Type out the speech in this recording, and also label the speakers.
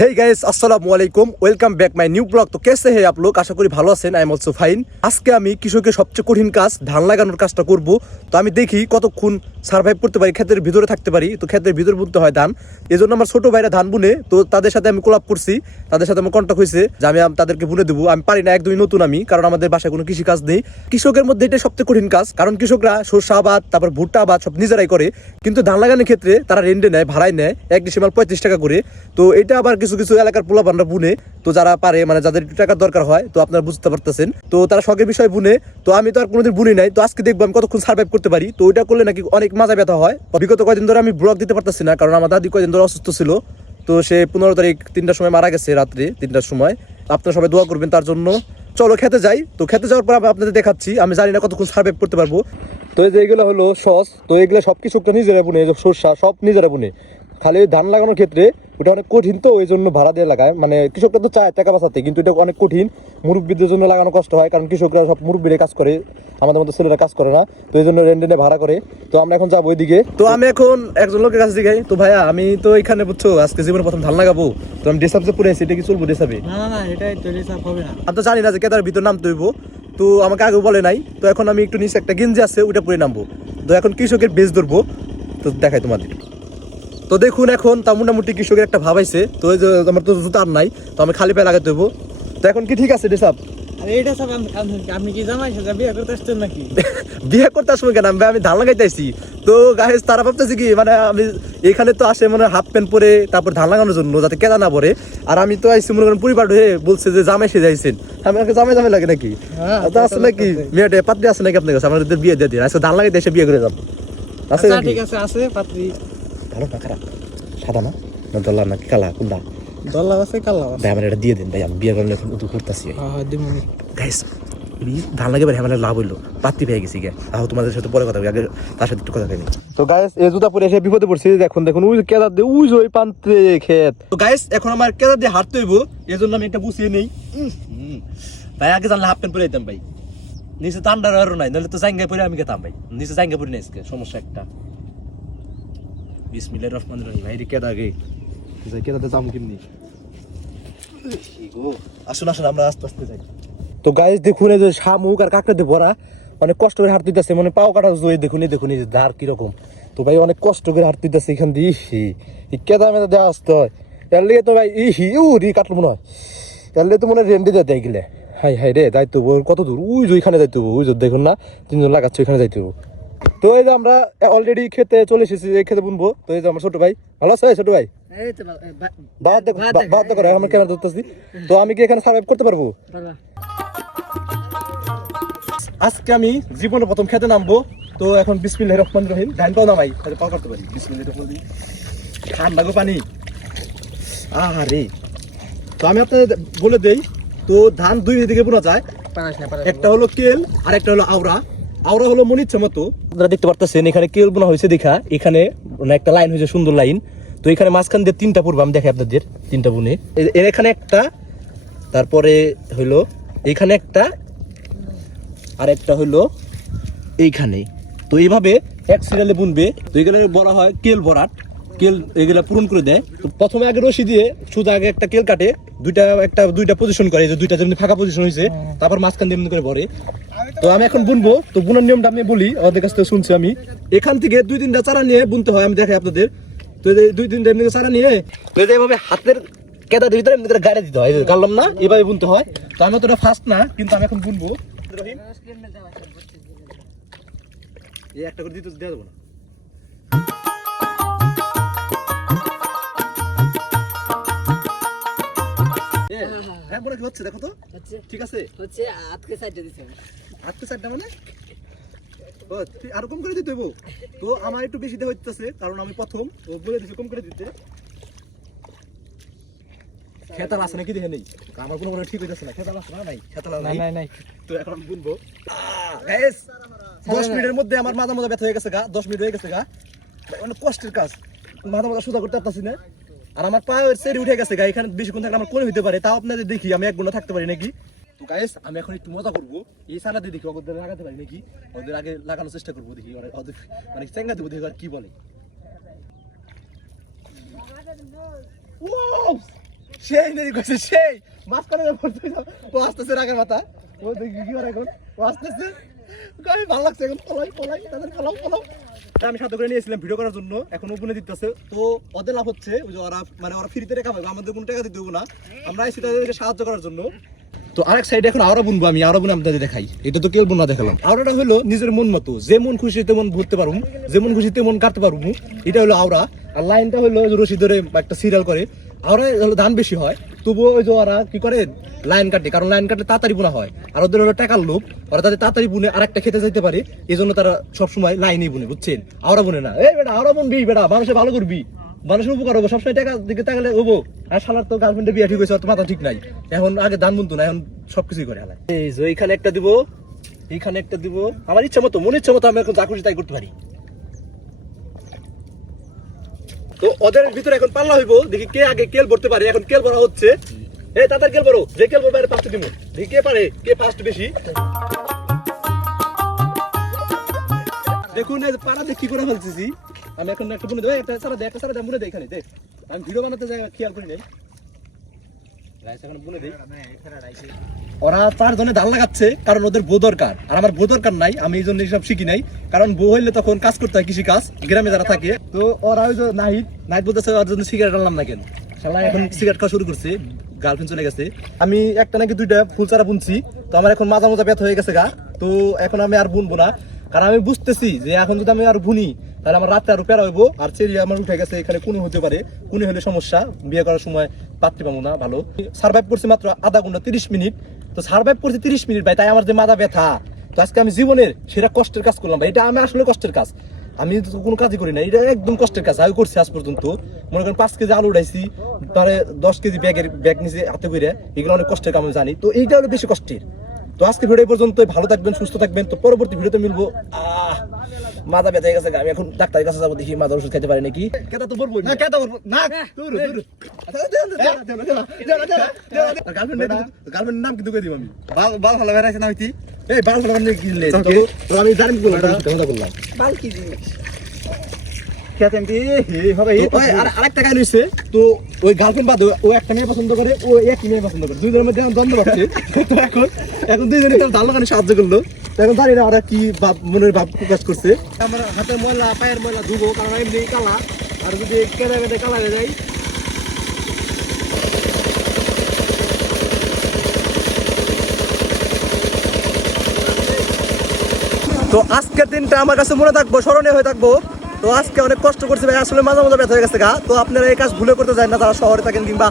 Speaker 1: হেই guys আসসালামু আলাইকুম welcome back my new blog তো কেসে হে আপ লোক? আশা করি ভালো আছেন। আই এম অলসো ফাইন আজকে আমি কৃষকের সবচেয়ে কঠিন কাজ ধান লাগানোর কাজটা করব। তো আমি দেখি কতক্ষণ সার্ভাইভ করতে পারি, ক্ষেতের ভিতরে থাকতে পারি, তো ক্ষেতের ভিতরে বুনতে হয় ধান। এই জন্য আমার ছোট ভাইরা ধান বুনে, তো তাদের সাথে আমি কোলাপ করছি, তাদের সাথে আমার কন্ট্যাক্ট হয়েছে যে আমি তাদেরকে বুনে দেবো। আমি পারি না, একদমই নতুন আমি, কারণ আমাদের বাসায় কোনো কৃষি কাজ নেই। কৃষকের মধ্যে এটা সবচেয়ে কঠিন কাজ, কারণ কৃষকরা সর্ষে আবাদ, তারপর ভুট্টা আবাদ, সব নিজেরাই করে। কিন্তু ধান লাগানোর ক্ষেত্রে তারা রেন্টে নেয়, ভাড়ায় নেয়, এক ডিসেম্বর পঁয়ত্রিশ টাকা করে। তো এটা আবার কিছু কিছু এলাকার পোলাপানরা বুনে, তো যারা পারে মানে যাদের টাকার দরকার হয়, তো আপনারা বুঝতে পারতেছেন। তো তারা শখের বিষয় বুনে, তো আমি তো আর কোনোদিন বুনি নাই, তো আজকে দেখব আমি কতক্ষণ সার্ভাইভ করতে পারি। তো ওইটা করলে নাকি অনেক মাজা ব্যথা হয়। বিগত কয়দিন ধরে আমি ব্লগ দিতে পারতেছি না, কারণ আমার দাদি কয়দিন ধরে অসুস্থ ছিল। তো সে পনেরো তারিখ তিনটার সময় মারা গেছে রাত্রে তিনটার সময়। আপনারা সবাই দোয়া করবেন তার জন্য। চলো খেতে যাই। তো খেতে যাওয়ার পর আপনাদের দেখাচ্ছি। আমি জানি না কতক্ষণ সার্ভাইভ করতে পারব। তো এই যে এগুলো হলো সস, তো এগুলো সব কিছু নিজেরা বুনে সরষা, সব নিজেরা বুনে। খালি ওই ধান লাগানোর ক্ষেত্রে ওটা অনেক কঠিন তো ওই জন্য ভাড়া দিয়ে লাগায়। মানে কৃষকরা তো চায় টাকা বাঁচাতে কিন্তু এটা অনেক কঠিন। মুরব্বীদের জন্য লাগানো কষ্ট হয় কারণ কৃষকরা সব মুরব্বীরা কাজ করে আমাদের মতো ছেলেরা কাজ করে না। তো এই জন্য রেন্ডেনে ভাড়া করে। তো আমরা এখন যাব ওইদিকে। তো আমি এখন একজন লোকের কাছে দিকে তো ভাইয়া আমি তো এখানে বুঝছ আজকে জীবনে প্রথম ধান লাগাবো। তো আমি ডেসাপে পরে আছি এটা কি চলবো ডেসাপে?
Speaker 2: না না না এটাই চাপ হবে না।
Speaker 1: আমি তো জানি না যে কেদার ভিতর নাম হইব। তো আমাকে আগে বলে নাই। তো এখন আমি একটু নিচে একটা গেঞ্জি আছে ওইটা পরে নামবো। তো এখন কৃষকের বেজ ধরবো। তো দেখাই তোমাদের। তো দেখুন এখন তা মোটামুটি কৃষকের একটা ভাব আইছে। তো আমার তো জুতা আর নাই তো আমি খালি পায়ে লাগাতে হইব। তো এখন কি ঠিক আছে ডেসাপ
Speaker 2: আরে এটা সব আম- আম- আপনি কি জামাই বিয়ে করতে আসছেন নাকি?
Speaker 1: বিয়ে করতে আসব কেন? আমি আমি ধান লাগাইতেছি তো তারা ভাবতেছি কি মানে আমি এখানে তো আসে মানে হাফ প্যান্ট পরে তারপর ধান লাগানোর জন্য যাতে কেদা না পরে আর আমি তো আইসি মনে করেন পরিবার হয়ে বলছে যে জামাই সে যাইছেন আমি আমাকে জামাই জামাই লাগে নাকি?
Speaker 2: হ্যাঁ,
Speaker 1: তো আছে নাকি? মেয়েটে পাত্রী আছে নাকি আপনার কাছে? আমাদের বিয়ে দিয়ে দিন। আজকে ধান লাগাইতে এসে বিয়ে করে যাব।
Speaker 2: আচ্ছা ঠিক আছে আছে পাত্রী।
Speaker 1: ভালো না খারাপ। সাদা না? না দল্লা নাকি কালা? কোনটা?
Speaker 2: দল্লা আছে আছে।
Speaker 1: ভাই আমার এটা দিয়ে দিন ভাই আমি বিয়ে করলে এখন উদু করতেছি।
Speaker 2: হ্যাঁ হ্যাঁ
Speaker 1: গাইস ধান লাগে বের আমার লাভ হইল। পাত্তি পেয়ে গেছি গে আহ তোমাদের সাথে পরে কথা আগে তার সাথে একটু কথা তো গাইস এই জুতা পরে এসে বিপদে পড়ছি দেখুন দেখুন ওই কেদার দিয়ে যে ওই পান্তে ক্ষেত। তো গাইস এখন আমার কেদার দিয়ে হাঁটতে হইব এই জন্য আমি একটা বুঝিয়ে নেই। ভাই আগে জানলে হাফ প্যান্ট পরে যেতাম ভাই। নিচে তান্ডার আরও নাই নাহলে তো জাঙ্গায় পরে আমি খেতাম ভাই। নিচে জাঙ্গা পরে নাই সমস্যা একটা। বিসমিল্লাহির রহমানির রহিম ভাই রে কেদা গে? যাই কেদাতে কেমনি? আমরা আস্তে আস্তে যাই। তো গাইজ দেখুন এই যে শামুক আর কাকড়াতে ভরা অনেক কষ্ট করে হাঁট দিতেছে মানে পাও কাটা জয় দেখুন এই দেখুন এই যে ধার কীরকম। তো ভাই অনেক কষ্ট করে হাঁট দিতেছে এখান দিয়ে ইহি কেদা মেদা দেওয়া আসতে হয়। এর লিগে তো ভাই ইহি উ রি কাটলো মনে হয়। এর লিগে তো মনে হয় রেন্ডি দিয়ে দেয় গেলে। হাই হাই রে যাইতে কত দূর? উই যে ওইখানে যাইতে উই যে দেখুন না তিনজন লাগাচ্ছে ওইখানে যাইতে তো এই যে আমরা অলরেডি খেতে চলে এসেছি এই খেতে বুনবো। তো এই যে আমার ছোট ভাই ভালো আছে ছোট ভাই? বাদ দেখো আমার ক্যামেরা ধরতেছি। তো আমি কি এখানে সার্ভাইভ করতে পারব? আজকে আমি জীবনে প্রথম খেতে নামবো। তো এখন বিসমিল্লাহির রহমানির রহিম। ধান পাও নামাই তাহলে পাও করতে পারি। বিসমিল্লাহির রহমানির রহিম। ঠান্ডা গো পানি। আরে তো আমি আপনাদের বলে দেই তো ধান দুই দিকে বোনা যায়। একটা হলো কেল আর একটা হলো আওরা আওরা হলো মন ইচ্ছা মতো। আপনারা দেখতে পারতেছেন, এখানে কেউ বোনা হয়েছে দেখা? এখানে মানে একটা লাইন হয়েছে, সুন্দর লাইন। তো এখানে মাঝখান দিয়ে তিনটা পূর্ব, আমি দেখাই আপনাদের তিনটা বুনে। এর এখানে একটা, তারপরে হইল, এখানে একটা আর একটা হইল এইখানে। তো এইভাবে এক সিরিয়ালে বুনবে, তো এখানে বলা হয় কেল ভরাট কেল এগুলা পূরণ করে দেয়। তো প্রথমে আগে রশি দিয়ে শুধু আগে একটা কেল কাটে, দুইটা, একটা, দুইটা পজিশন করে যে দুইটা যেমনি ফাঁকা পজিশন হয়েছে তারপর মাঝখান দিয়ে করে ভরে। তো আমি এখন বুনবো, তো বুনার নিয়মটা আমি বলি, ওদের কাছ থেকে শুনছি আমি। এখান থেকে দুই তিনটা চারা নিয়ে বুনতে হয়, আমি দেখাই আপনাদের। তো দুই তিনটা এমনি চারা নিয়ে, তো এই যে এভাবে হাতের কেদার ভিতরে এমনি করে গাড়ি দিতে হয় গাড়লাম না, এভাবে বুনতে হয়। তো আমি অতটা ফার্স্ট না, কিন্তু আমি এখন বুনবো। রহিম? এই একটা করে দিতে দেওয়া যাব না। হ্যাঁ কি হচ্ছে? দেখো তো।
Speaker 2: হচ্ছে।
Speaker 1: ঠিক আছে?
Speaker 2: হচ্ছে আজকে সাইডে দিছে
Speaker 1: আজকে চারটা মানে? ও, তুই আরও কম করে দিতে হইব। তো আমার একটু বেশি দেওয়া হইতেছে কারণ আমি প্রথম। ও বলে দিছে কম করে দিতে। খেতাল আছে নাকি দেখে নেই? আমার কোনো কোনো ঠিক হইতেছে না। খেতাল আছে না? নাই। খেতাল নাই
Speaker 2: নাই নাই।
Speaker 1: তো এখন আমি বুনবো গাইস দশ মিনিটের মধ্যে আমার মাথা মাথা ব্যথা হয়ে গেছে গা। দশ মিনিট হয়ে গেছে গা। অনেক কষ্টের কাজ। মাথা মাথা সোজা করতে পারতাছি না। আর আমার পা সেরি উঠে গেছে গা, এখানে বেশিক্ষণ থাকলে আমার কোনে হইতে পারে, তাও আপনাদের দেখি, আমি এক ঘণ্টা থাকতে পারি নাকি? তো গাইস আমি এখন একটু মজা করব, এই সারা দিয়ে দেখি ওদের লাগাতে পারি নাকি? ওদের আগে লাগানোর চেষ্টা করব দেখি ওদের মানে চেঙ্গা দেবো দেখি ওরা কি বলে! সেই নেই কইছে সেই! মাঝখানে পড়তে ও আসতেছে রাগের মাথা। ও দেখি কি এখন, ও আসতেছে। আমি সাথে করে নিয়েছিলাম ভিডিও করার জন্য, এখন ওপেনে দিতেছে। তো ওদের লাভ হচ্ছে যে ওরা মানে ওরা ফ্রিতে টাকা পাবে আমাদের কোনো টাকা দিতে দেবো না। আমরা আইসি তাদেরকে সাহায্য করার জন্য। তো আরেক সাইডে এখন আরও বুনবো আমি, আরও বুনে আপনাদের দেখাই। এটা তো কেউ বুনা দেখালাম। আরোটা হলো নিজের মন মতো, যে মন খুশি তেমন ভরতে পারব যেমন খুশি তেমন কাটতে পারব এটা হলো আওরা। আর লাইনটা হলো রশি ধরে একটা সিরিয়াল করে। আওরা ধান বেশি হয়। তবুও ওই যে ওরা কি করে? লাইন কাটে। কারণ লাইন কাটলে তাড়াতাড়ি বোনা হয়। আর ওদের হলো টাকার লোভ। ওরা তাদের তাড়াতাড়ি বুনে আরেকটা খেতে যেতে পারে এই জন্য তারা সবসময় লাইনেই বুনে, বুঝছেন? আওরা বুনে না। এই বেটা, আওরা বুনবি, বেটা। মানুষের ভালো করবি। মানুষের উপকার হব। সবসময় টাকা দিকে তাকালে হব। আর শালার তো গার্লফ্রেন্ডের বিয়ে ঠিক হয়েছে ওর মাথা ঠিক নাই। এখন আগে দান বুনতো না, এখন সবকিছুই করে হালায়। এইখানে একটা দিব। এইখানে একটা দিব। আমার ইচ্ছা মতো মনে ইচ্ছা মতো আমি এখন খুশি তাই করতে পারি। তো ওদের ভিতরে এখন পাল্লা হইব, দেখি কে আগে কেল ভরতে পারে, এখন কেল ভরা হচ্ছে। এই তাদের কেল ভরো, যে কেল ভরবে পাঁচটা দিব দেখি কে পারে, কে ফার্স্ট বেশি। দেখুন, এই যে পাড়া দিয়ে কি করে ফেলতেছি। আমি এখন একটা বুনে দেবো একটা সারা দেয় একটা সারা দাম বুনে দেয় এখানে দেখ আমি ভিডিও বানাতে যাই, খেয়াল করি নাই রাইস এখন বুনে দেই ওরা চারজনে ধান লাগাচ্ছে কারণ ওদের বউ দরকার। আর আমার বউ দরকার নাই আমি এই জন্য সব শিখি নাই। কারণ বউ হইলে তখন কাজ করতে হয় কৃষি কাজ গ্রামে যারা থাকে। তো ওরা ওই যে নাহিদ নাহিদ বলতেছে ওর জন্য সিগারেট আনলাম না কেন? শালা এখন সিগারেট খাওয়া শুরু করছে গার্লফ্রেন্ড চলে গেছে। আমি একটা নাকি দুইটা ফুল চারা বুনছি তো আমার এখন মাজা মাজা ব্যথা হয়ে গেছে গা। তো এখন আমি আর বুনবো না। কারণ আমি বুঝতেছি যে এখন যদি আমি আর বুনি তাহলে আমার রাতে আরও প্যারা হইবো। আর চেরি আমার উঠে গেছে এখানে কোনি হতে পারে। কোনি হলে সমস্যা, বিয়ে করার সময় পাত্রী পাবো না, ভালো। সার্ভাইভ করছি মাত্র আধা ঘণ্টা তিরিশ মিনিট। তো সার্ভাইভ করছি তিরিশ মিনিট ভাই, তাই আমার যে মাথা ব্যথা। তো আজকে আমি জীবনের সেটা কষ্টের কাজ করলাম ভাই। এটা আমি আসলে কষ্টের কাজ। আমি কোনো কাজই করি না, এটা একদম কষ্টের কাজ। আমি করছি আজ পর্যন্ত। মনে করেন পাঁচ কেজি আলু উঠাইছি, তারে দশ কেজি ব্যাগের ব্যাগ নিচে হাতে করে এগুলো অনেক কষ্টের কাম জানি। তো এইটা হলো বেশি কষ্টের। তো আজকে ভিডিও পর্যন্ত ভালো থাকবেন, সুস্থ থাকবেন। তো পরবর্তী ভিডিওতে মিলবো। আহ! মাথা ব্যথা হয়ে গেছে আমি এখন ডাক্তারের কাছে যাব দেখি মাথা ওষুধ খেতে পারি নাকি। কেতা তো বলব না কেতা বলব না গার্লফ্রেন্ড নাম কিন্তু দিব আমি?
Speaker 3: বাল বাল ভালো বেড়াইছে না হইতি?
Speaker 1: এই বাল ভালো কিনলে? তো আমি জানি কথা বললাম।
Speaker 2: বাল কি জিনিস?
Speaker 1: আরেকটা গান তো ওই গার্লফ্রেন্ড বাদে ও একটা মেয়ে পছন্দ করে ও মেয়ে পছন্দ করে। দুইজনের মধ্যে দ্বন্দ্ব পাচ্ছে তো এখন এখন দুইজনে তার ভালো সাহায্য করল। এখন জানি না কি মনের ভাব প্রকাশ করছে। আমার হাতের ময়লা, পায়ের ময়লা ধুবো, কারণ এমনি কালা। আর যদি কালা হয়ে তো আজকের দিনটা আমার কাছে মনে থাকব, স্মরণীয় হয়ে থাকব। তো আজকে অনেক কষ্ট করছে ভাই, আসলে মাঝে মাঝে ব্যথা হয়ে গেছে গা। তো আপনারা এই কাজ ভুলে করতে যায় না, যারা শহরে থাকেন কিংবা